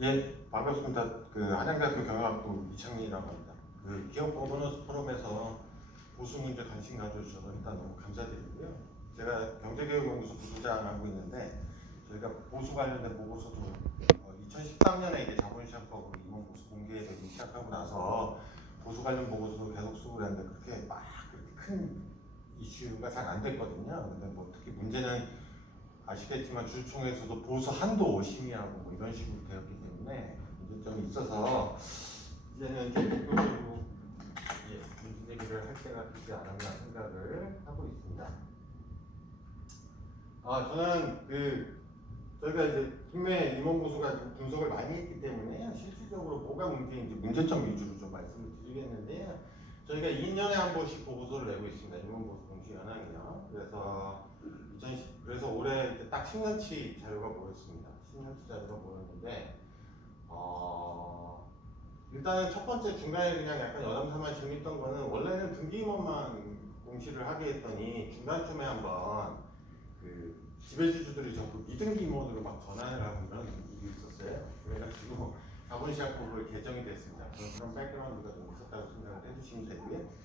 예, 반갑습니다. 한양대학교 경영학부 이창민이라고 합니다. 기업 거버넌스 포럼에서 보수 문제 관심 가져주셔서 일단 너무 감사드리고요. 제가 경제교육연구소 부소장하고 있는데 저희가 보수 관련된 보고서도 2013년에 이제 자본시장법으로 임원 보수 공개되기 시작하고 나서 보수 관련 보고서도 계속 쓰고 그랬는데 그렇게 큰 이슈가 잘 안 됐거든요. 근데 뭐 특히 문제는 아시겠지만 주주총회에서도 보수 한도 심의하고 뭐 이런 식으로 되었기 때문에 문제점이 있어서 이제는 좀 본격적으로 문제 제기를 할 때가 되지 않았나 생각을 하고 있습니다. 저는 저희가 이제 국내 임원보수가 분석을 많이 했기 때문에 실질적으로 뭐가 문제인지 문제점 위주로 좀 말씀을 드리겠는데요. 저희가 2년에 한 번씩 보고서를 내고 있습니다. 임원보수 공시연항이요. 그래서 올해 이제 딱 10년치 자료가 모였습니다. 10년치 자료가 모였는데 일단은 첫 번째 중간에 그냥 약간 여담삼아 재밌던 거는 원래는 등기임원만 공시를 하게 했더니 중간쯤에 한번 지배주주들이 전부 미등기 임원으로 막 전환을 하고 이런 일이 있었어요. 그래가지고 자본시장법을 개정이 됐습니다. 그런 백그라운드가 좀 있었다고 생각을 해주시면 되고요.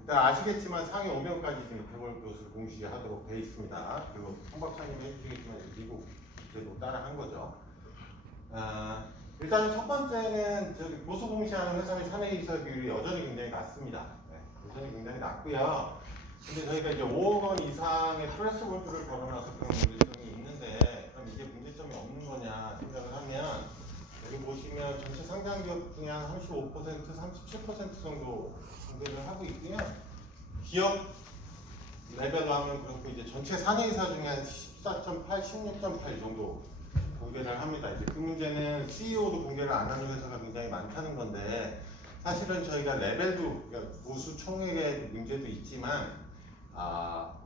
일단 아시겠지만 상위 5명까지 지금 개월교수를 공시하도록 되어 있습니다. 그리고 홍 박사님이 해주시겠지만 미국 제도 따라한 거죠. 일단 첫 번째는 보수 공시하는 회사의 사내이사 비율이 여전히 굉장히 낮습니다. 여전히 굉장히 낮고요. 근데 저희가 이제 5억 원 이상의 트레스홀드를 걸어놔서 그런 문제점이 있는데 그럼 이게 문제점이 없는 거냐 생각을 하면 여기 보시면 전체 상장 기업 중에 한 35%, 37% 정도 공개를 하고 있고요. 기업 레벨로 하면 그렇고 이제 전체 사내이사 중에 한 14.8, 16.8 정도 공개를 합니다. 이제 그 문제는 CEO도 공개를 안 하는 회사가 굉장히 많다는 건데 사실은 저희가 레벨도 보수 총액의 문제도 있지만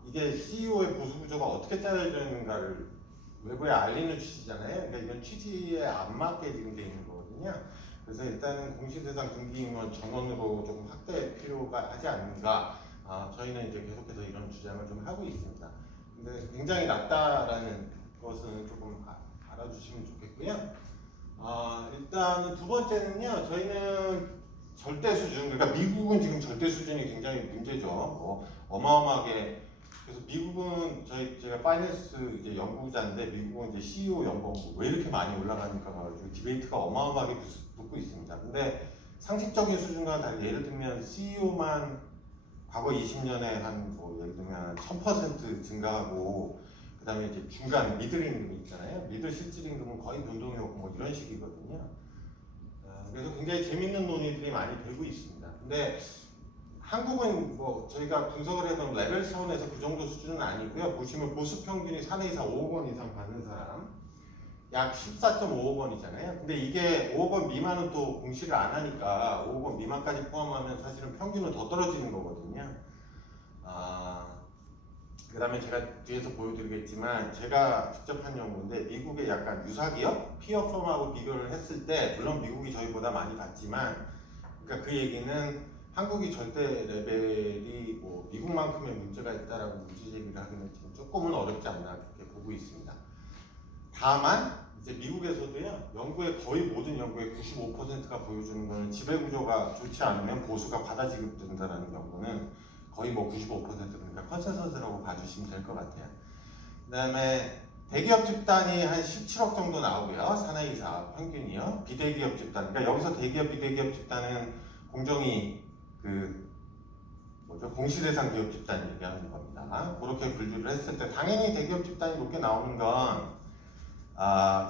이게 CEO의 보수 구조가 어떻게 짜여져 있는가를 외부에 알리는 취지잖아요. 그러니까 이건 취지에 안 맞게 지금 돼 있는 거거든요. 그래서 일단은 공시대상 등기임원 전원으로 조금 확대 필요가 하지 않는가. 저희는 이제 계속해서 이런 주장을 좀 하고 있습니다. 근데 굉장히 낮다라는 것은 조금 알아주시면 좋겠고요. 일단은 두 번째는요, 저희는 절대 수준, 그러니까 미국은 지금 절대 수준이 굉장히 문제죠. 어마어마하게. 그래서 미국은 제가 파이낸스 이제 연구자인데 미국은 이제 CEO 연봉 왜 이렇게 많이 올라가니까 가지고 디베이트가 어마어마하게 붙고 있습니다. 근데 상식적인 수준과는 달리 예를 들면 CEO만 과거 20년에 예를 들면 1000% 증가하고 그다음에 이제 중간 미들 임금 있잖아요. 미들 실질 임금은 거의 변동이 없고 뭐 이런 식이거든요. 그래서 굉장히 재밌는 논의들이 많이 되고 있습니다. 근데 한국은 뭐 저희가 분석을 해본 레벨 차원에서 그 정도 수준은 아니고요. 보시면 보수 평균이 사내이사 5억 원 이상 받는 사람 약 14.5억 원이잖아요. 근데 이게 5억 원 미만은 또 공시를 안 하니까 5억 원 미만까지 포함하면 사실은 평균은 더 떨어지는 거거든요. 그 다음에 제가 뒤에서 보여드리겠지만 제가 직접 한 연구인데 미국의 약간 유사기업, 피어펌하고 비교를 했을 때 물론 미국이 저희보다 많이 받지만 그러니까 그 얘기는 한국이 절대 레벨이 뭐 미국만큼의 문제가 있다라고 문제 제기를 하기는 지금 조금은 어렵지 않나 그렇게 보고 있습니다. 다만 이제 미국에서도요 연구의 거의 모든 연구의 95%가 보여주는 거는 지배구조가 좋지 않으면 보수가 과다 지급된다는 연구는 거의 뭐 95%니까 컨센서스라고 봐주시면 될 것 같아요. 그 다음에 대기업 집단이 한 17억 정도 나오고요. 사내이사 평균이요. 비대기업 집단. 그러니까 여기서 대기업, 비대기업 집단은 공정위 공시대상 기업 집단 얘기하는 겁니다. 그렇게 분류를 했을 때 당연히 대기업 집단이 높게 나오는 건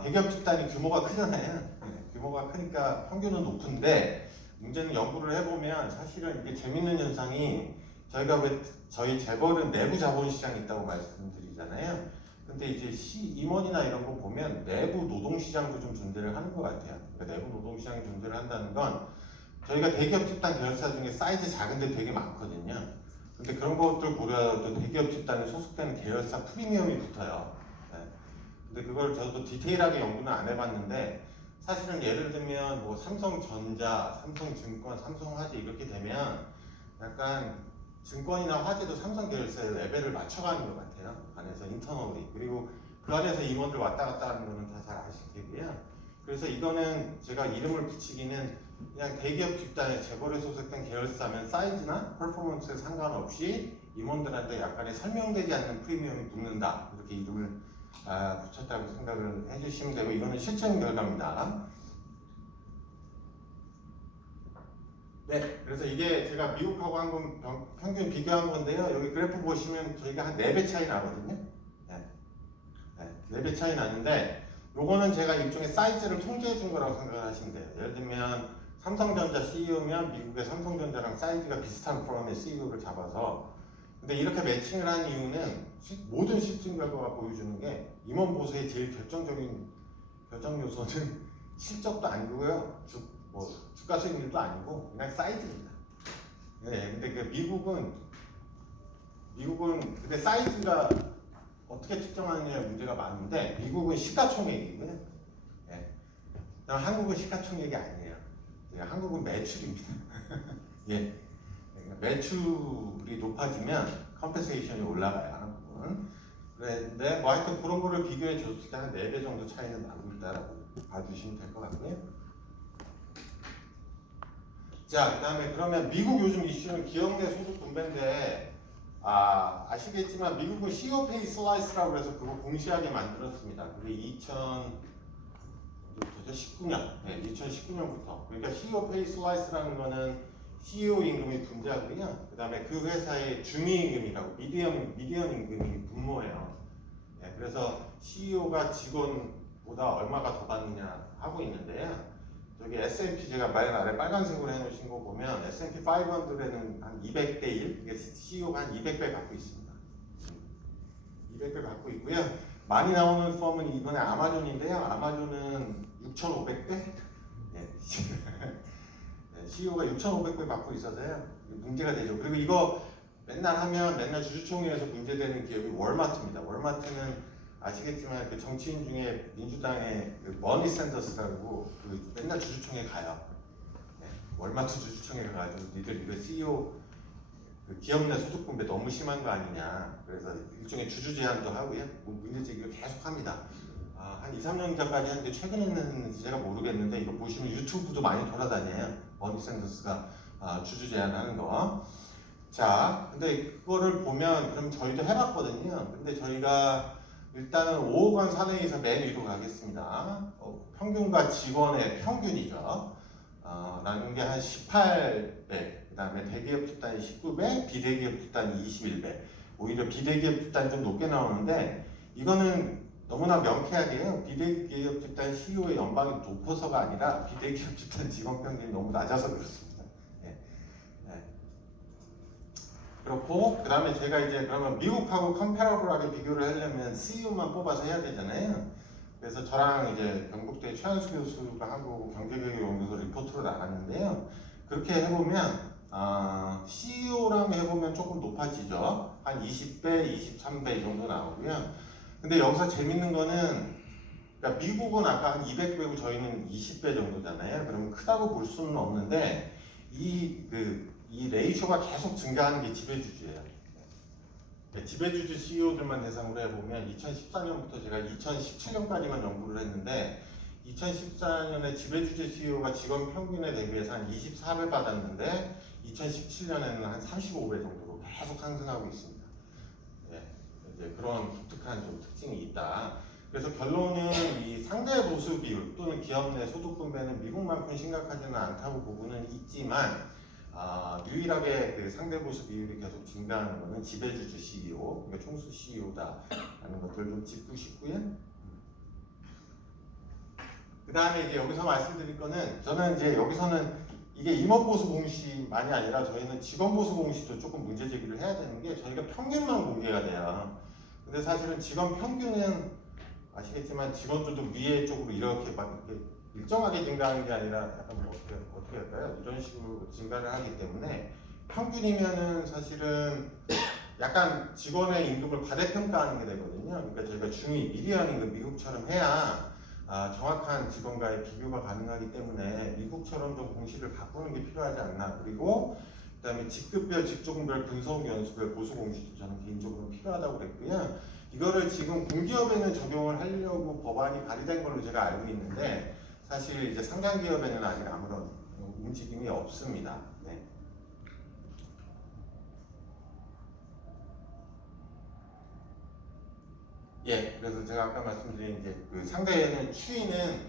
대기업 집단이 규모가 크잖아요. 네, 규모가 크니까 평균은 높은데 문제는 연구를 해보면 사실은 이게 재밌는 현상이 저희가 왜 저희 재벌은 내부 자본시장이 있다고 말씀드리잖아요. 근데 이제 임원이나 이런 거 보면 내부 노동시장도 좀 존재를 하는 것 같아요. 그러니까 내부 노동시장이 존재를 한다는 건 저희가 대기업 집단 계열사 중에 사이즈 작은데 되게 많거든요. 근데 그런 것들 고려해도 대기업 집단에 소속되는 계열사 프리미엄이 붙어요. 네. 근데 그걸 저도 디테일하게 연구는 안 해봤는데 사실은 예를 들면 뭐 삼성전자, 삼성증권, 삼성화재 이렇게 되면 약간 증권이나 화재도 삼성 계열사의 레벨을 맞춰가는 것 같아요. 안에서 인터널리. 그리고 그 안에서 임원들 왔다 갔다 하는 거는 다 잘 아실 테고요. 그래서 이거는 제가 이름을 붙이기는 그냥 대기업 집단의 재벌에 소속된 계열사면 사이즈나 퍼포먼스에 상관없이 임원들한테 약간의 설명되지 않는 프리미엄이 붙는다. 이렇게 이름을 붙였다고 생각을 해주시면 되고, 이거는 실증 결과입니다. 네, 그래서 이게 제가 미국하고 한국 평균 비교한 건데요. 여기 그래프 보시면 저희가 한 4배 차이 나거든요. 네, 4배 차이 나는데, 요거는 제가 일종의 사이즈를 통계해 준 거라고 생각을 하시면 돼요. 예를 들면 삼성전자 CEO면 미국의 삼성전자랑 사이즈가 비슷한 프로그램의 CEO를 잡아서, 근데 이렇게 매칭을 한 이유는 모든 실증 결과가 보여주는 게 임원 보수의 제일 결정적인 결정 요소는 실적도 아니고요. 주가 수익률도 아니고 그냥 사이즈입니다. 네, 근데 그 미국은 근데 사이즈가 어떻게 측정하느냐에 문제가 많은데, 미국은 시가총액이고요. 네. 한국은 시가총액이 아니에요. 한국은 매출입니다. 예. 매출이 높아지면 컴pen세이션이 올라가요, 한국은. 그런데 뭐 하여튼 그런 거를 비교해 줬을 때 한 4배 정도 차이는 나고 있다라고 봐주시면 될 것 같고요. 자, 그 다음에 그러면 미국 요즘 이슈는 기업 내 소득 분배인데, 아시겠지만 미국은 CEO 페이 슬라이스라고 해서 그거 공시하게 만들었습니다. 그게 2019년, 네, 2019년부터. 그러니까 CEO 페이 슬라이스라는 거는 CEO 임금이 분자고요. 그 다음에 그 회사의 중위 임금이라고 미디언 임금이 분모예요. 네, 그래서 CEO가 직원보다 얼마가 더 받느냐 하고 있는데요. 저기 S&P 제가 맨 아래 빨간색으로 해놓으신 거 보면 S&P 500에는 한 200대 1, CEO가 한 200배 갖고 있습니다. 200배 갖고 있고요. 많이 나오는 펌은 이번에 아마존인데요. 아마존은 6,500배? 네. CEO가 6,500배 갖고 있어서요. 문제가 되죠. 그리고 이거 맨날 하면 맨날 주주총회에서 문제되는 기업이 월마트입니다. 월마트는 아시겠지만 그 정치인 중에 민주당의 그 버니 샌더스라고 그 맨날 주주총회 가요. 네. 월마트 주주총회 가가지고 니들 이거 CEO 그 기업 내 소득 분배 너무 심한 거 아니냐. 그래서 일종의 주주 제한도 하고요. 문제 제기를 계속 합니다. 한 2, 3년 전까지 했는데 최근에는 제가 모르겠는데 이거 보시면 유튜브도 많이 돌아다녀요. 버니 샌더스가 주주 제한하는 거. 자, 근데 그거를 보면 그럼 저희도 해봤거든요. 근데 저희가 일단은 5억 원 사내에서 맨 위로 가겠습니다. 평균과 직원의 평균이죠. 나눈 게 한 18배, 그 다음에 대기업 집단이 19배, 비대기업 집단이 21배. 오히려 비대기업 집단이 좀 높게 나오는데, 이거는 너무나 명쾌하게 해요. 비대기업 집단 CEO의 연방이 높아서가 아니라 비대기업 집단 직원 평균이 너무 낮아서 그렇습니다. 네. 네. 그렇고, 그 다음에 제가 이제 그러면 미국하고 컴패러블하게 비교를 하려면 CEO만 뽑아서 해야 되잖아요. 그래서 저랑 이제 경북대 최한수 교수가 하고 경제교육연구소 리포트로 나갔는데요. 그렇게 해보면 CEO랑 해보면 조금 높아지죠. 한 20배, 23배 정도 나오고요. 근데 여기서 재밌는 거는, 그러니까 미국은 아까 한 200배고 저희는 20배 정도잖아요. 그러면 크다고 볼 수는 없는데 이 레이쇼가 계속 증가하는 게 지배주주예요. 지배주주 CEO들만 대상으로 해보면 2014년부터 제가 2017년까지만 연구를 했는데 2014년에 지배주주 CEO가 직원 평균에 대비해서 한 24배 받았는데 2017년에는 한 35배 정도로 계속 상승하고 있습니다. 예, 이제 그런 독특한 좀 특징이 있다. 그래서 결론은 이 상대 보수 비율 또는 기업 내 소득 분배는 미국만큼 심각하지는 않다고 보고는 있지만 유일하게 그 상대 보수 비율이 계속 증가하는 것은 지배주주 CEO, 그러니까 총수 CEO다라는 것들 좀 짚고 싶고요. 그 다음에 이제 여기서 말씀드릴 거는, 저는 이제 여기서는 이게 임원 보수 공시만이 아니라 저희는 직원 보수 공시도 조금 문제 제기를 해야 되는 게, 저희가 평균만 공개가 돼요. 근데 사실은 직원 평균은 아시겠지만 직원들도 위에 쪽으로 이렇게 막 이렇게 일정하게 증가하는 게 아니라 약간 뭐 어떻게 할까요? 이런 식으로 증가를 하기 때문에 평균이면은 사실은 약간 직원의 임금을 과대평가하는 게 되거든요. 그러니까 저희가 중위, 미디안 임금 미국처럼 해야 정확한 직원과의 비교가 가능하기 때문에 미국처럼 좀 공시를 바꾸는 게 필요하지 않나. 그리고 그다음에 직급별, 직종별, 분석 연수별, 보수 공시도 저는 개인적으로 필요하다고 그랬고요. 이거를 지금 공기업에는 적용을 하려고 법안이 발의된 걸로 제가 알고 있는데 사실 이제 상장 기업에는 아직 아무런 움직임이 없습니다. 네. 예, 그래서 제가 아까 말씀드린 이제 그 상대에는 추이는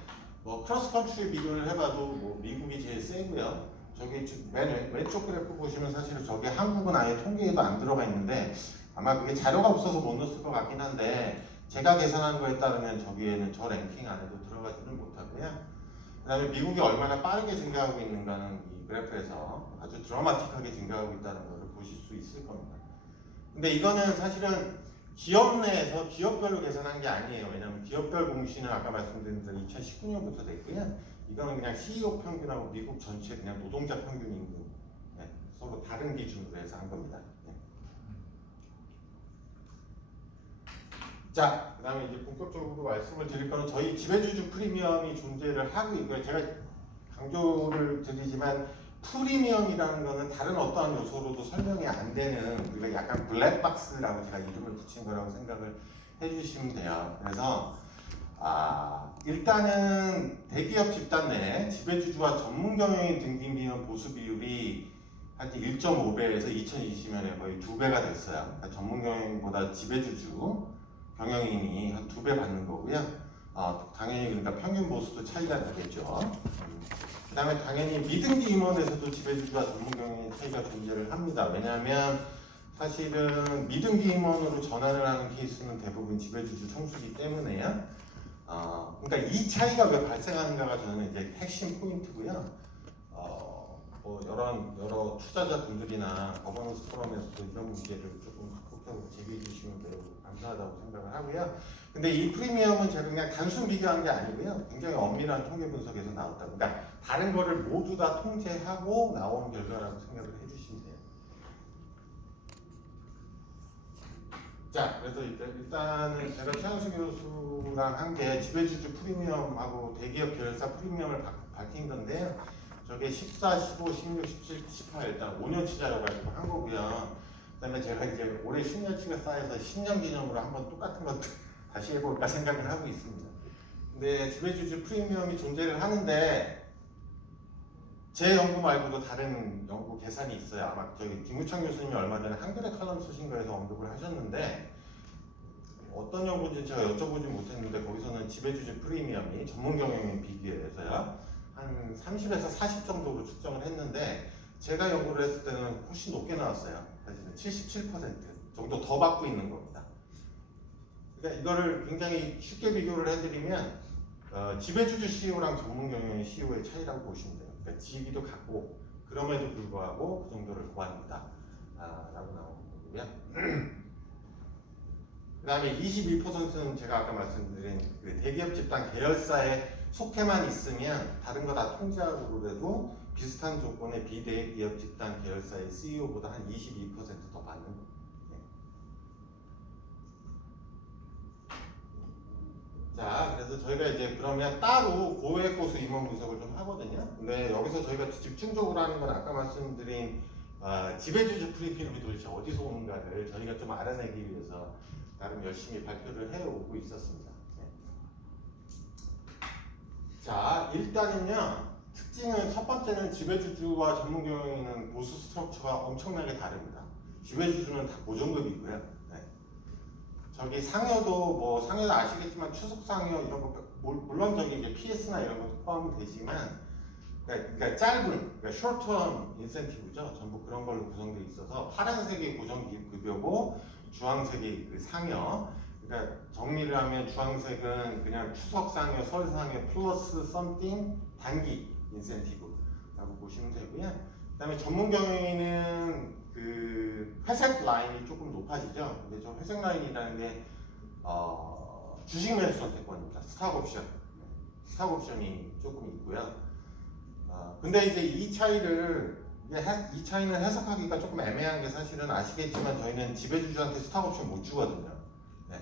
뭐 크로스컨트리 비교를 해봐도 뭐 미국이 제일 세고요. 저기 맨 왼쪽 그래프 보시면 사실 저기 한국은 아예 통계에도 안 들어가 있는데 아마 그게 자료가 없어서 못 넣었을 것 같긴 한데 제가 계산한 거에 따르면 저기에는 저 랭킹 안에도 들어가지는 못하고요. 그 다음에 미국이 얼마나 빠르게 증가하고 있는가는 이 그래프에서 아주 드라마틱하게 증가하고 있다는 것을 보실 수 있을 겁니다. 근데 이거는 사실은 기업 내에서 기업별로 계산한 게 아니에요. 왜냐하면 기업별 공시는 아까 말씀드린 대로 2019년부터 됐고요. 이거는 그냥 CEO 평균하고 미국 전체 그냥 노동자 평균 임금 네, 서로 다른 기준으로 해서 한 겁니다. 네. 자, 그 다음에 이제 본격적으로 말씀을 드릴 거는 저희 지배주주 프리미엄이 존재를 하고 있고요. 제가 강조를 드리지만 프리미엄이라는 거는 다른 어떠한 요소로도 설명이 안 되는 우리가 약간 블랙박스라고 제가 이름을 붙인 거라고 생각을 해주시면 돼요. 그래서 일단은 대기업 집단 내 지배주주와 전문 경영인 등기 비용 보수 비율이 한 1.5배에서 2020년에 거의 2배가 됐어요. 그러니까 전문 경영인보다 지배주주 경영인이 한 2배 받는 거고요. 당연히 그러니까 평균 보수도 차이가 나겠죠. 그 다음에 당연히 미등기 임원에서도 지배주주와 전문 경영인 차이가 존재를 합니다. 왜냐하면 사실은 미등기 임원으로 전환을 하는 케이스는 대부분 지배주주 총수기 때문에요. 그러니까 이 차이가 왜 발생하는가가 저는 이제 핵심 포인트고요. 뭐 여러 투자자분들이나 거버넌스 포럼에서도 이런 문제를 조금 극복하고 제기해 주시면 매우 감사하다고 생각을 하고요. 근데 이 프리미엄은 제가 그냥 단순 비교한 게 아니고요. 굉장히 엄밀한 통계 분석에서 나왔다. 그러니까 다른 거를 모두 다 통제하고 나온 결과라고 생각을 해주시면 돼요. 자, 그래서 일단은 제가 최한수 교수랑 한 게 지배주주 프리미엄하고 대기업 계열사 프리미엄을 밝힌 건데요. 저게 14, 15, 16, 17, 18 일단 5년치 자료가지고 한 거고요. 그다음에 제가 이제 올해 10년치가 쌓여서 10년 기념으로 한번 똑같은 것 다시 해볼까 생각을 하고 있습니다. 근데 지배주주 프리미엄이 존재를 하는데 제 연구 말고도 다른 연구 계산이 있어요. 아마 저기 김우창 교수님이 얼마 전에 한겨레 칼럼 쓰신 거에서 언급을 하셨는데 어떤 연구인지 제가 여쭤보지 못했는데 거기서는 지배주주 프리미엄이 전문 경영인 비교에서요 한 30에서 40 정도로 측정을 했는데 제가 연구를 했을 때는 훨씬 높게 나왔어요. 사실은 77% 정도 더 받고 있는 겁니다. 그러니까 이거를 굉장히 쉽게 비교를 해드리면 지배주주 CEO랑 전문 경영인 CEO의 차이라고 보시면 돼요. 그러니까 지위도 같고 그럼에도 불구하고 그 정도를 구합니다. 라고 나오는 거고요. 그 다음에 22%는 제가 아까 말씀드린 그 대기업 집단 계열사에 속해만 있으면 다른 거 다 통제하고 그래도 비슷한 조건의 비대기업 집단 계열사의 CEO보다 한 22%더 받는 거예요. 자, 그래서 저희가 이제 그러면 따로 고액 고수 임원 분석을 좀 하거든요. 근데 여기서 저희가 집중적으로 하는 건 아까 말씀드린 지배주주 프리미엄이 도대체 어디서 오는가를 저희가 좀 알아내기 위해서 나름 열심히 발표를 해오고 있었습니다. 네. 자, 일단은요. 특징은 첫 번째는 지배주주와 전문 경영인은 보수 스트럭처가 엄청나게 다릅니다. 지배주주는 다 고정급이고요. 네. 저기 상여도 뭐 상여도 아시겠지만 추석 상여 이런 거 물론 저기 이제 PS나 이런 것도 포함이 되지만 그러니까 짧은 그러니까 short-term 인센티브죠. 전부 그런 걸로 구성되어 있어서 파란색이 고정급여고 주황색이 그 상여. 그러니까 정리를 하면 주황색은 그냥 추석 상여, 설 상여 플러스 썸띵 단기 인센티브라고 보시면 되고요. 그다음에 전문 경영인은 그 회색 라인이 조금 높아지죠. 근데 저 회색 라인이라는 게 주식 매수 선택권입니다. 스탁 옵션이 조금 있고요. 근데 이제 이 차이는 해석하기가 조금 애매한 게 사실은 아시겠지만 저희는 지배주주한테 스탁옵션 못 주거든요. 네.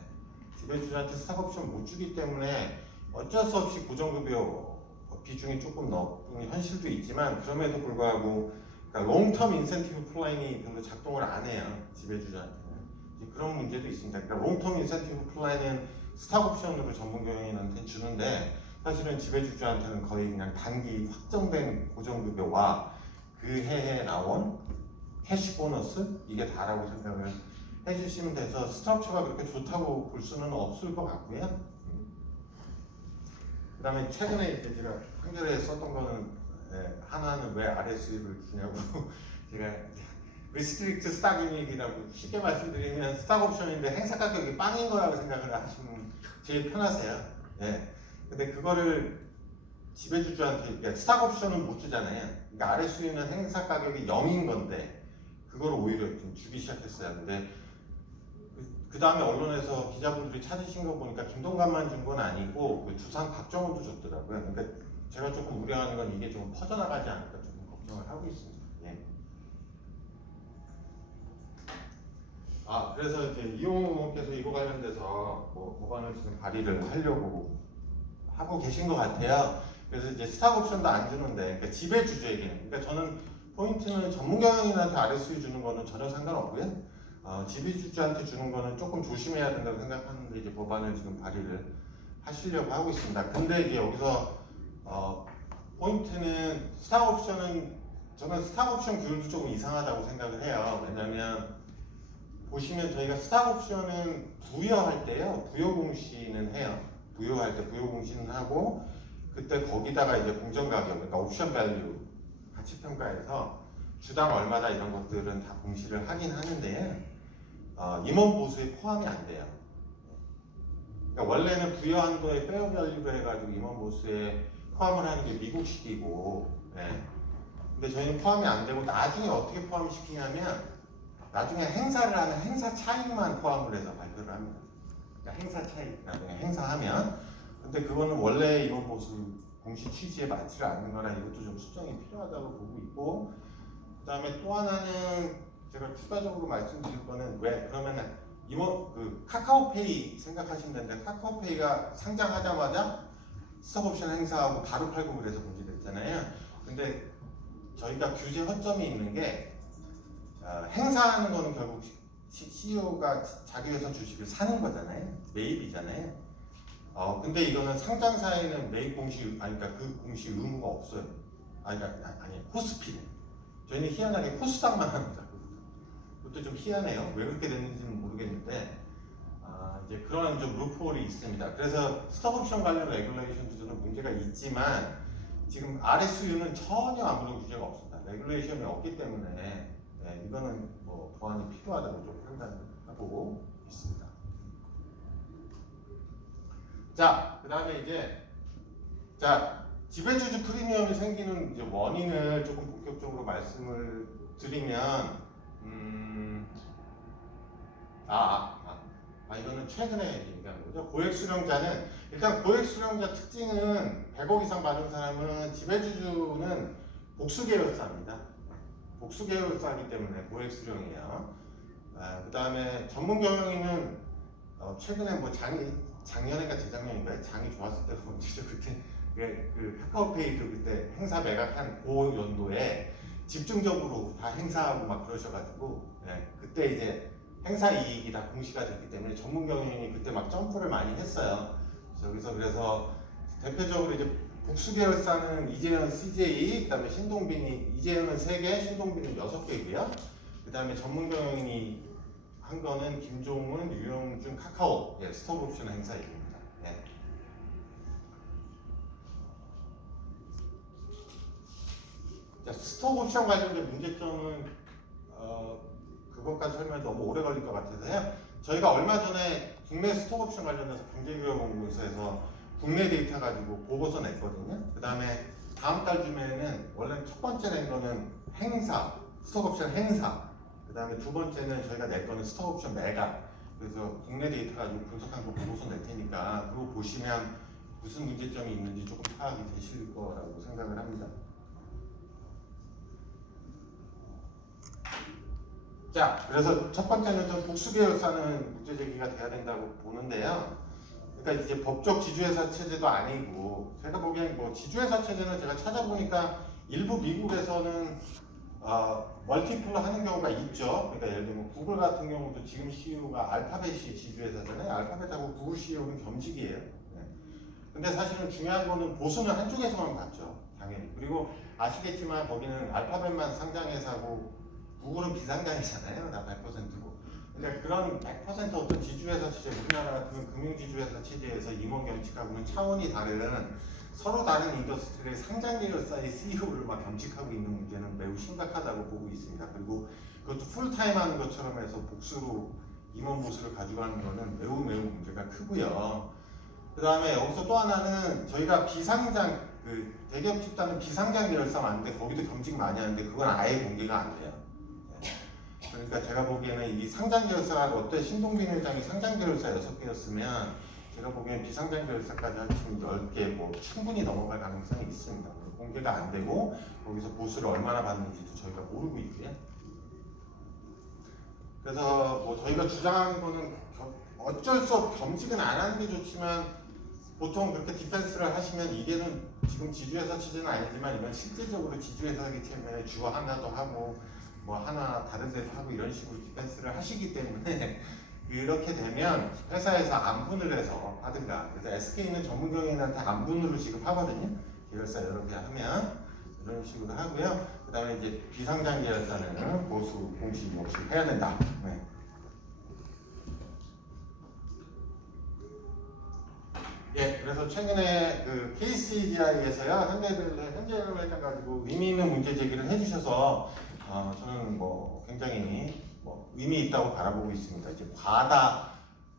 지배주주한테 스탁옵션 못 주기 때문에 어쩔 수 없이 고정급여 비중이 조금 높은 현실도 있지만 그럼에도 불구하고 그러니까 롱텀 인센티브 플랜이 별로 작동을 안 해요. 지배주주한테는. 이제 그런 문제도 있습니다. 그러니까 롱텀 인센티브 플랜은 스탁 옵션으로 전문 경영인한테 주는데 사실은 지배주주한테는 거의 그냥 단기 확정된 고정급여와 그 해에 나온 캐시 보너스 이게 다라고 생각을 해주시면 돼서 스트럭처가 그렇게 좋다고 볼 수는 없을 것 같고요. 그 다음에 최근에 이제 제가 한겨레에 썼던 거는 하나는 왜 RSU를 주냐고 제가 리스트릭트 스탁 유닛이라고 쉽게 말씀드리면 스탁 옵션인데 행사 가격이 빵인 거라고 생각을 하시면 제일 편하세요. 예. 근데 그거를 지배주주한테 그러니까 스탁 옵션은 못 주잖아요. 그러니까 RSU는 행사 가격이 0인 건데 그걸 오히려 좀 주기 시작했어요. 근데 그 다음에 언론에서 기자분들이 찾으신 거 보니까 김동관만 준 건 아니고 그 두산 박정훈도 줬더라고요. 그러니까 제가 조금 우려하는 건 이게 좀 퍼져나가지 않을까 조금 걱정을 하고 있습니다. 예. 그래서 이제 이용호 의원께서 이거 관련돼서 뭐 법안을 지금 발의를 하려고 하고 계신 것 같아요. 그래서 이제 스탁 옵션도 안 주는데, 그러니까 지배주주에게는, 그러니까 저는 포인트는 전문 경영인한테 RSU 주는 거는 전혀 상관없고요. 지배주주한테 주는 거는 조금 조심해야 된다고 생각하는데 이제 법안을 지금 발의를 하시려고 하고 있습니다. 근데 이제 여기서 포인트는 스탁 옵션은 저는 스탁 옵션 규율도 조금 이상하다고 생각을 해요. 왜냐하면 보시면 저희가 스탁 옵션은 부여할 때요, 부여 공시는 해요. 부여할 때 부여 공시는 하고 그때 거기다가 이제 공정 가격, 그러니까 옵션 밸류 가치 평가에서 주당 얼마다 이런 것들은 다 공시를 하긴 하는데 임원 보수에 포함이 안 돼요. 그러니까 원래는 부여 한도에 페어 밸류로 해가지고 임원 보수에 포함을 하는 게 미국식이고, 근데 저희는 포함이 안 되고 나중에 어떻게 포함시키냐면 나중에 행사를 하는 행사 차익만 포함을 해서 발표를 합니다. 그러니까 행사 차익 나중에 행사하면, 근데 그거는 원래 임원 보수 공시 취지에 맞지를 않는 거라 이것도 좀 수정이 필요하다고 보고 있고, 그 다음에 또 하나는 제가 추가적으로 말씀드릴 거는 왜 그러면은 임원 그 카카오페이 생각하시면 되는데 카카오페이가 상장하자마자 스톡옵션 행사하고 바로 팔고을 해서 문제됐잖아요. 근데 저희가 규제 허점이 있는 게 행사하는 거는 결국 CEO가 자기 회사 주식을 사는 거잖아요. 매입이잖아요. 근데 이거는 상장사에는 매입 공시, 그러니까 그 공시 의무가 없어요. 아니 코스피는. 저희는 희한하게 코스닥만 합니다. 그것도 좀 희한해요. 왜 그렇게 됐는지는 모르겠는데, 이제 그런 좀 루프홀이 있습니다. 그래서 스톡옵션 관련 레귤레이션도 저는 문제가 있지만, 지금 RSU는 전혀 아무런 규제가 없습니다. 레귤레이션이 없기 때문에, 이거는 뭐 보완이 필요하다고 좀 판단하고 있습니다. 자, 그 다음에 이제, 지배주주 프리미엄이 생기는 이제 원인을 조금 본격적으로 말씀을 드리면, 이거는 최근에 얘기한 거죠. 고액 수령자는, 일단 고액 수령자 특징은 100억 이상 받은 사람은 지배주주는 복수 계열사입니다. 복수 계열사이기 때문에 고액 수령이에요. 그 다음에 전문 경영인은 최근에 뭐 작년인가 재작년인가 장이 좋았을 때가 언제죠? 그때 그 카카오페이 그때 행사 매각한 그 연도에 집중적으로 다 행사하고 막 그러셔가지고 그때 이제 행사 이익이 다 공시가 됐기 때문에 전문 경영인이 그때 막 점프를 많이 했어요. 그래서 대표적으로 이제 복수 계열사는 이재현, CJ, 그다음에 신동빈이 이재현은 3개, 신동빈은 6개고요. 그다음에 전문 경영인이 한 거는 김종훈, 유영준, 카카오 스톡 옵션 행사입니다. 스톡 옵션 관련된 문제점은 그것까지 설명이 너무 오래 걸릴 것 같아서요. 저희가 얼마 전에 국내 스톡 옵션 관련해서 경제교육연구소에서 국내 데이터 가지고 보고서 냈거든요. 그 다음에 다음 달 쯤에는 원래 첫 번째 낸 거는 행사, 스톡 옵션 행사. 그 다음에 두 번째는 저희가 낼 거는 스톡 옵션 매각. 그래서 국내 데이터 가지고 분석한 거 보고서 낼 테니까 그거 보시면 무슨 문제점이 있는지 조금 파악이 되실 거라고 생각을 합니다. 자, 그래서 첫 번째는 좀 복수 계열사는 문제 제기가 돼야 된다고 보는데요. 그러니까 이제 법적 지주회사 체제도 아니고 제가 보기엔 뭐 지주회사 체제는 제가 찾아보니까 일부 미국에서는 멀티플로 하는 경우가 있죠. 그러니까 예를 들면 구글 같은 경우도 지금 CEO가 알파벳이 지주회사잖아요. 알파벳하고 구글 CEO는 겸직이에요. 네. 근데 사실은 중요한 거는 보수는 한쪽에서만 봤죠. 당연히. 그리고 아시겠지만 거기는 알파벳만 상장회사고 구글은 비상장이잖아요. 다 100%고. 그러니까 그런 100% 어떤 지주회사 체제, 우리나라 같은 금융지주회사 체제에서 임원 겸직하고는 차원이 다른 서로 다른 인더스트리의 상장 계열사의 CEO를 막 겸직하고 있는 문제는 매우 심각하다고 보고 있습니다. 그리고 그것도 풀타임 하는 것처럼 해서 복수로 임원 보수를 가져가는 것은 매우 문제가 크고요. 그 다음에 여기서 또 하나는 저희가 비상장, 그 대기업 집단은 비상장 계열사 많은데 거기도 겸직 많이 하는데 그건 아예 공개가 안 돼요. 그러니까 제가 보기에는 이 상장 계열사가 롯데 신동빈 회장이 상장 계열사 6개였으면 제가 보기엔 비상장 계열사까지 합치면 10개 뭐 충분히 넘어갈 가능성이 있습니다. 공개가 안 되고 거기서 보수를 얼마나 받는지도 저희가 모르고 있고요. 그래서 뭐 저희가 주장하는 거는 어쩔 수 없이 겸직은 안 하는 게 좋지만 보통 그렇게 디펜스를 하시면 이게는 지금 지주회사 취지는 아니지만 이건 실제적으로 지주회사이기 때문에 주어 하나도 하고 뭐 하나 다른 데서 하고 이런 식으로 디펜스를 하시기 때문에 이렇게 되면 회사에서 안분을 해서 하든가. 그래서 SK는 전문 경영인한테 안분으로 지급하거든요. 계열사 여러 개 하면 이런 식으로 하고요. 그 다음에 이제 비상장 계열사는 보수 공시 역시 해야 된다. 네. 예, 그래서 최근에 그 KCGI에서요 현재회장 가지고 의미 있는 문제 제기를 해주셔서 저는 뭐 굉장히 뭐 의미 있다고 바라보고 있습니다. 이제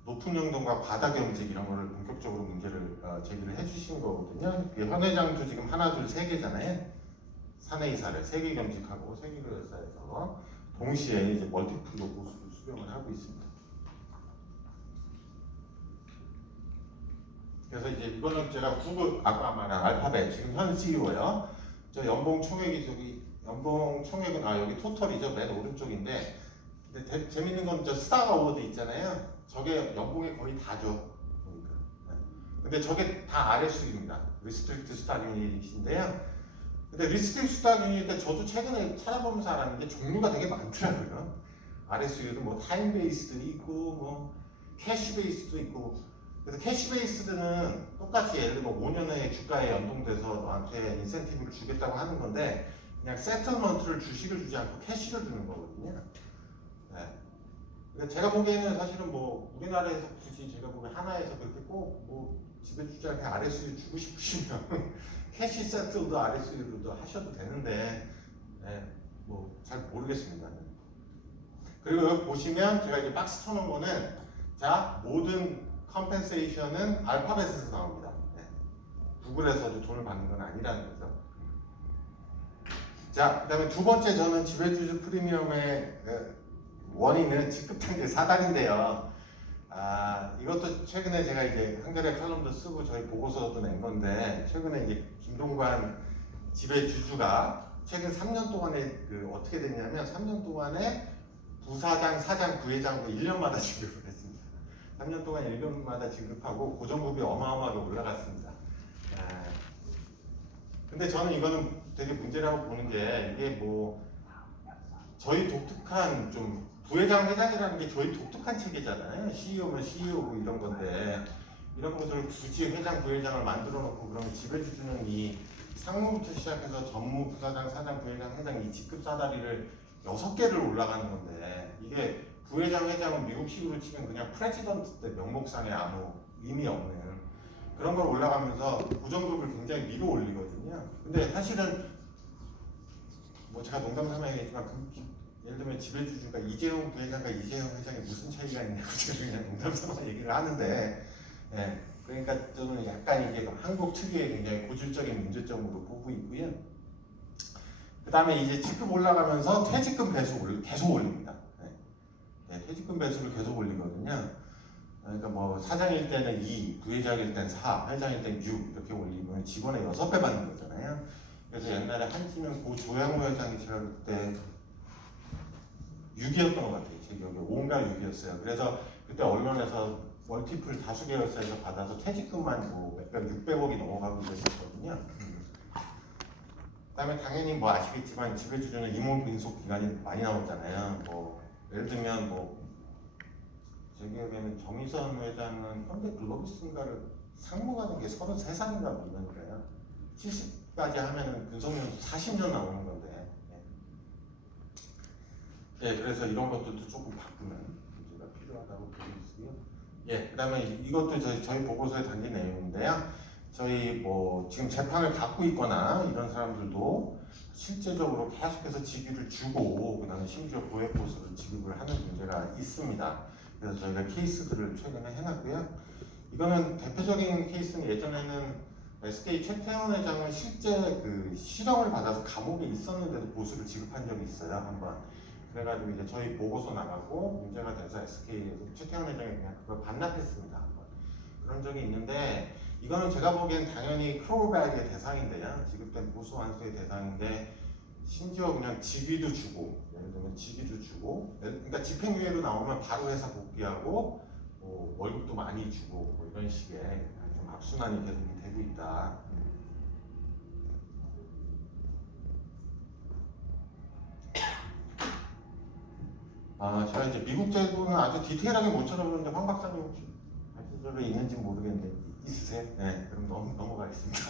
높은 용도과 과다 겸직 이런 거를 본격적으로 문제를 제기를 해주신 거거든요. 현 회장도 지금 하나, 둘, 세 개잖아요. 사내 이사를 3개 겸직하고 3개 계열사에서 동시에 이제 멀티플로 보수를 수령을 하고 있습니다. 그래서 이제 이거는 제가 구글 아까 말한 알파벳 지금 현 CEO예요. 저 연봉 총액이 연봉 총액은 여기 토털이죠. 맨 오른쪽인데 근데 재밌는 건 저 스타 어워드 있잖아요. 저게 연봉이 거의 다죠. 근데 저게 다 RSU입니다. 리스트릭트 스타 유닛인데요. 근데 리스트릭트 스타 유닛인데 저도 최근에 찾아보면서 알았는데 종류가 되게 많더라고요. RSU도 뭐 타임 베이스도 있고 뭐 캐시 베이스도 있고. 그래서 캐시 베이스드는 똑같이 예를 들면 5년 내에 주가에 연동돼서 너한테 인센티브를 주겠다고 하는 건데 그냥 세틀먼트를 주식을 주지 않고 캐시를 주는 거거든요. 네. 그러니까 제가 보기에는 사실은 뭐 우리나라에서 굳이 제가 보기에 하나에서 그렇게 꼭 뭐 지배주주한테 RSU 주고 싶으시면 캐시 세틀도 RSU로도 하셔도 되는데 네. 뭐 잘 모르겠습니다. 그리고 여기 보시면 제가 이제 박스 쳐놓은 거는 자 모든 컴펜세이션은 알파벳에서 나옵니다. 네. 구글에서도 돈을 받는 건 아니라는 거죠. 자, 그 다음에 두 번째 저는 지배주주 프리미엄의 원인은 직급 단계 4단인데요. 이것도 최근에 제가 이제 한겨레 칼럼도 쓰고 저희 보고서도 낸 건데 최근에 이제 김동관 지배주주가 최근 3년 동안에 어떻게 됐냐면 3년 동안에 부사장, 사장, 부회장으로 1년마다 지급을 했습니다. 3년 동안 1년마다 지급하고 고정급이 어마어마하게 올라갔습니다. 근데 저는 이거는 되게 문제라고 보는 게 이게 뭐 저희 독특한 좀 부회장, 회장이라는 게 저희 독특한 체계잖아요. CEO면 CEO고 이런 건데 이런 것들을 굳이 회장, 부회장을 만들어 놓고 그러면 지배주주는 이 상무부터 시작해서 전무, 부사장, 사장, 부회장, 회장 이 직급 사다리를 6개를 올라가는 건데 이게 부회장, 회장은 미국식으로 치면 그냥 프레지던트 때 명목상에 아무 의미 없는 그런 걸 올라가면서 고정급을 굉장히 밀어 올리거든요. 근데 사실은 뭐 제가 농담 삼아 얘기했지만 예를 들면 지배주주가 이재용 부회장과 이재용 회장이 무슨 차이가 있냐고 제가 그냥 농담 삼아 얘기를 하는데 그러니까 저는 약간 이게 한국 특유의 굉장히 고질적인 문제점으로 보고 있고요. 그 다음에 이제 직급 올라가면서 퇴직금 배수를 계속 올립니다. 퇴직금 배수를 계속 올리거든요. 그러니까 뭐 사장일 때는 2, 부회장일 때는 4, 회장일 때는 6 이렇게 올리면 직원의 6배 받는 거잖아요. 그래서 옛날에 한 팀은 고 조양호 회장이 제가 그때 6이었던 것 같아요. 제 기억에 5인가 6이었어요. 그래서 그때 언론에서 멀티플 다수 계열사에서 받아서 퇴직금만 뭐 몇백 600억이 넘어가고 그랬었거든요. 그다음에 당연히 뭐 아시겠지만 지배주주는 임원 근속 기간이 많이 나오잖아요. 뭐 예를 들면 뭐 제 기억에는 정의선 회장은 현대글로비스인가를 상무하는 게 33살인가 뭐 이러니까요. 70까지 하면은 근속연수 40년 나오는 건데. 예, 그래서 이런 것들도 조금 바꾸는 문제가 필요하다고 보고 있고요. 예, 그다음에 이것도 저희 보고서에 담긴 내용인데요. 저희 뭐 지금 재판을 갖고 있거나 이런 사람들도 실제적으로 계속해서 직위를 주고 그다음에 심지어 고액보수를 지급을 하는 문제가 있습니다. 그래서 저희가 케이스들을 최근에 해놨고요. 이거는 대표적인 케이스는 예전에는 SK 최태원 회장은 실제 그 실형을 받아서 감옥에 있었는데도 보수를 지급한 적이 있어요, 한번. 그래가지고 이제 저희 보고서 나가고 문제가 돼서 SK에서 최태원 회장이 그냥 그걸 반납했습니다, 한번. 그런 적이 있는데 이거는 제가 보기엔 당연히 크로우백의 대상인데요. 지급된 보수 완수의 대상인데 심지어 그냥 직위도 주고, 예를 들면 직위도 주고, 그러니까 집행유예로 나오면 바로 회사 복귀하고 뭐 월급도 많이 주고 뭐 이런 식의 좀 악순환이 계속 되고 있다. 제가 이제 미국 제도는 아주 디테일하게 못 찾아보는데 황 박사님 혹시 아시는 게 있는지 모르겠는데 있으세요? 네, 그럼 넘어가겠습니다.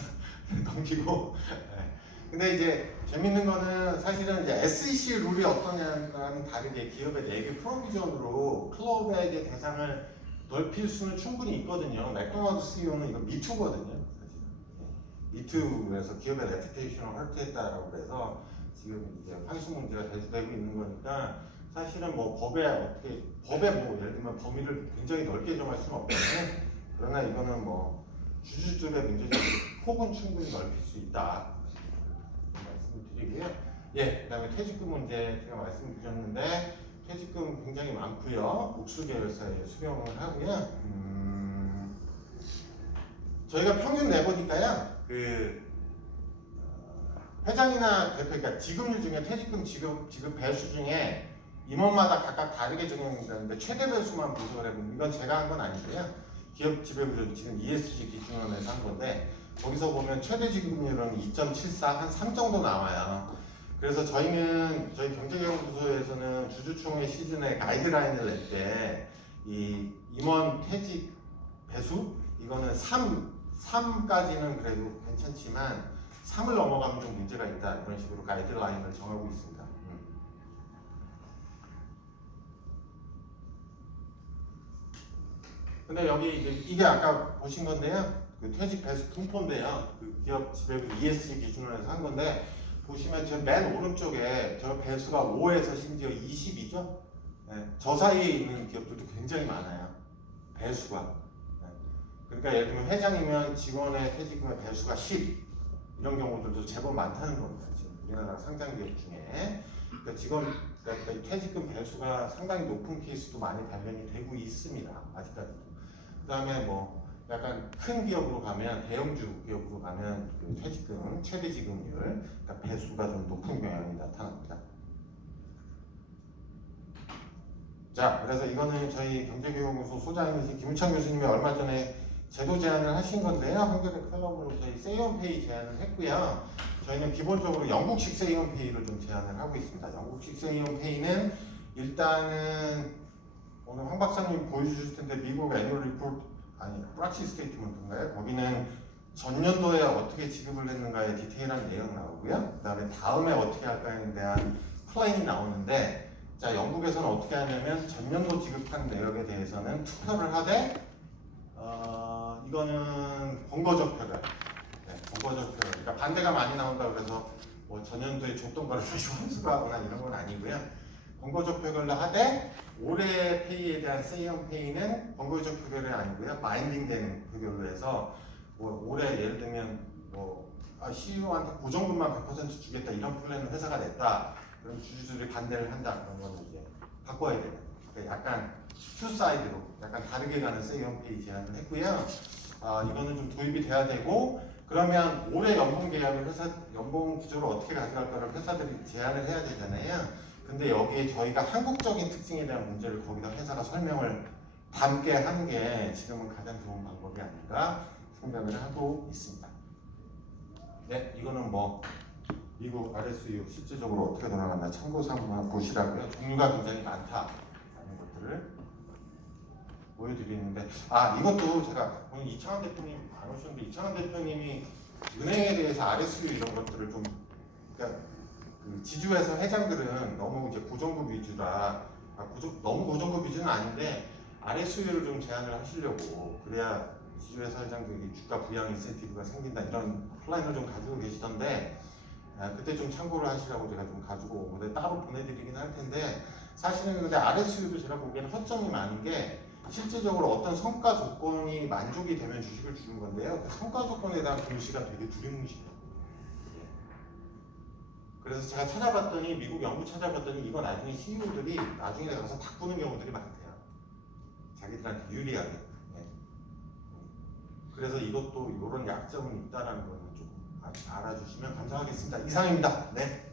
넘기고. 네. 근데 이제 재밌는 거는 사실은 이제 SEC 룰이 어떠냐는 다르게 기업의 내부 프로비전으로 클로우백의 대상을 넓힐 수는 충분히 있거든요. 맥도날드 CEO는 이거 미투거든요. 사실은. 미투에서 기업의 레퓨테이션을 헐트했다라고 해서 지금 이제 환수 문제가 대두되고 있는 거니까 사실은 뭐 법에 뭐 예를 들면 범위를 굉장히 넓게 정할 수는 없거든요. 그러나 이거는 뭐 주주들의 문제적 폭은 충분히 넓힐 수 있다 말씀을 드리고요. 예, 그다음에 퇴직금 문제 제가 말씀드렸는데 퇴직금 굉장히 많고요. 복수 계열사에 수령을 하고요. 저희가 평균 내보니까요. 회장이나 대표, 그러니까 지급률 중에 퇴직금 지급 배수 중에 임원마다 각각 다르게 적용이 되는데 최대 배수만 분석을 해보면 이건 제가 한 건 아니고요. 기업 지배구조 지금 ESG 기준원에서 한 건데 거기서 보면 최대 지급률은 2.74, 한 3 정도 나와요. 그래서 저희 경제연구소에서는 주주총회 시즌에 가이드라인을 낼 때 이 임원 퇴직 배수 이거는 3까지는 그래도 괜찮지만 3을 넘어가면 좀 문제가 있다 이런 식으로 가이드라인을 정하고 있습니다. 근데 여기 이게 아까 보신 건데요. 그 퇴직 배수 분포인데요. 그 기업 지배구 ESG 기준으로 해서 한 건데 보시면 저 맨 오른쪽에 저 배수가 5에서 심지어 20이죠. 네, 저 사이에 있는 기업들도 굉장히 많아요. 배수가. 네. 그러니까 예를 들면 회장이면 직원의 퇴직금의 배수가 10 이런 경우들도 제법 많다는 겁니다. 지금 우리나라 상장 기업 중에. 그러니까 그러니까 퇴직금 배수가 상당히 높은 케이스도 많이 발견이 되고 있습니다. 아직까지도. 그 다음에 뭐 약간 큰 기업으로 가면 대형주 기업으로 가면 그 퇴직금 최대 지급률 그러니까 배수가 좀 높은 경향이 나타납니다. 자, 그래서 이거는 저희 경제교육연구소 소장이신 김우창 교수님이 얼마 전에 제도 제안을 하신 건데요. 한겨레 칼럼으로 저희 세이온페이 제안을 했고요. 저희는 기본적으로 영국식 세이온페이를 좀 제안을 하고 있습니다. 영국식 세이온페이는 일단은 오늘 황 박사님 보여주실 텐데 미국 애니멀 리포트 프락시 스테이트먼트인가요? 거기는 전년도에 어떻게 지급을 했는가에 디테일한 내용 나오고요. 그 다음에 다음에 어떻게 할까에 대한 플랜이 나오는데 자, 영국에서는 어떻게 하냐면 전년도 지급한 내역에 대해서는 투표를 하되 이거는 권고적표를 권고적표를 그러니까 반대가 많이 나온다 그래서 뭐 전년도에 줬던 거를 다시 환수하거나 이런 건 아니고요. 권고적 표결을 하되 올해 페이에 대한 세이언 페이는 권고적 표결이 아니고요. 바인딩되는 표결로 해서 뭐 올해 예를 들면 뭐 CEO한테 고정금만 100% 주겠다 이런 플랜을 회사가 냈다. 그럼 주주들이 반대를 한다. 그런 거는 이제 바꿔야 돼요. 그러니까 약간 투사이드로 약간 다르게 가는 세이언 페이 제안을 했고요. 이거는 좀 도입이 돼야 되고 그러면 올해 연봉 계약을 연봉 구조를 어떻게 가져갈까를 회사들이 제안을 해야 되잖아요. 근데 여기에 저희가 한국적인 특징에 대한 문제를 거기다 회사가 설명을 담게 하는 게 지금은 가장 좋은 방법이 아닌가 생각을 하고 있습니다. 네, 이거는 뭐 미국 RSU 실질적으로 어떻게 돌아갔나 참고 삼아 보시라고요. 종류가 굉장히 많다라는 것들을 보여드리는데, 이것도 제가 오늘 이창환 대표님 안 오셨는데, 이창환 대표님이 은행에 대해서 RSU 이런 것들을 좀, 그러니까 그 지주회사 회장들은 너무 이제 고정급 위주라, 너무 고정급 위주는 아닌데 RSU를 좀 제한을 하시려고, 그래야 지주회사 회장들이 주가 부양 인센티브가 생긴다, 이런 플랜을 좀 가지고 계시던데, 그때 좀 참고를 하시라고 제가 좀 가지고 오는데 따로 보내드리긴 할 텐데, 사실은 근데 RSU도 제가 보기에는 허점이 많은 게, 실질적으로 어떤 성과 조건이 만족이 되면 주식을 주는 건데요. 그 성과 조건에 대한 공시가 되게 두리뭉실해요. 그래서 제가 찾아봤더니, 미국 연구 찾아봤더니, 이거 나중에 CEO들이 나중에 가서 바꾸는 경우들이 많대요. 자기들한테 유리하게. 네. 그래서 이것도 이런 약점은 있다라는 거는 좀 알아주시면 감사하겠습니다. 이상입니다. 네.